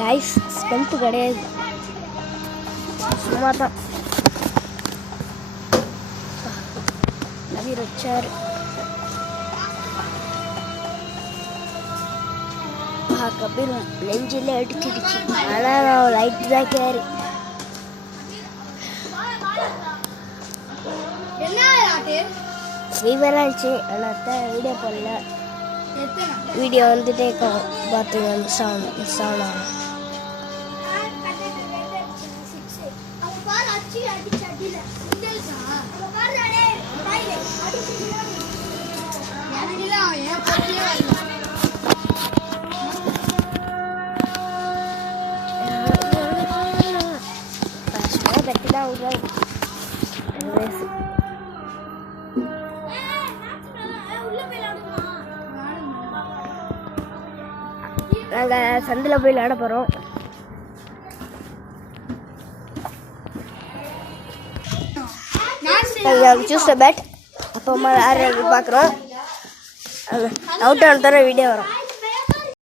Guys stump கிடையாது, சும்மா தான் நவீர் வச்சார். கபீர் நெஞ்சில் அடிச்சிடுச்சு, ஆனால் நான் லைட் தான் கேரு. ஃபீவராக இருந்துச்சு, ஆனால் தான் வீடியோ போடல. வீடியோ வந்துட்டே பார்த்துங்க, மிஸ் ஆகலாம். கட்டி தான் விடுறாங்க. நாங்கள் சந்தில் போய் விளையாட போகிறோம். சூஸ் பேட் அப்போ அம்மா வேறு பார்க்குறோம். அவுட் ஆன தர வீடியோ வரும்.